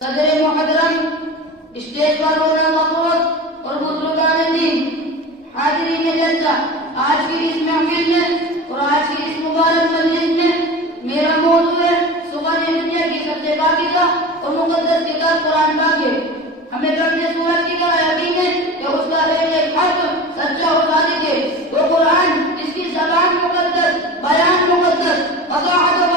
सदर मुहतरम, स्टेज पर मौलाना मकबूल और बुजुर्गान दीन, हाज़रीन जलसा, आज की इस महफिल में और आज की इस मुबारक मजलिस में मेरा मौजू है सुबह दुनिया की सबसे पाकीज़ा और मुक़द्दस किताब कुरान पाक है। हमें अपने सूरत की तरह यकीन है कि उसका एक हक सच्चा और सादिक है। वो कुरान, इसकी ज़बान मुक़द्दस, बयान मुक़द्दस, वज़ाहत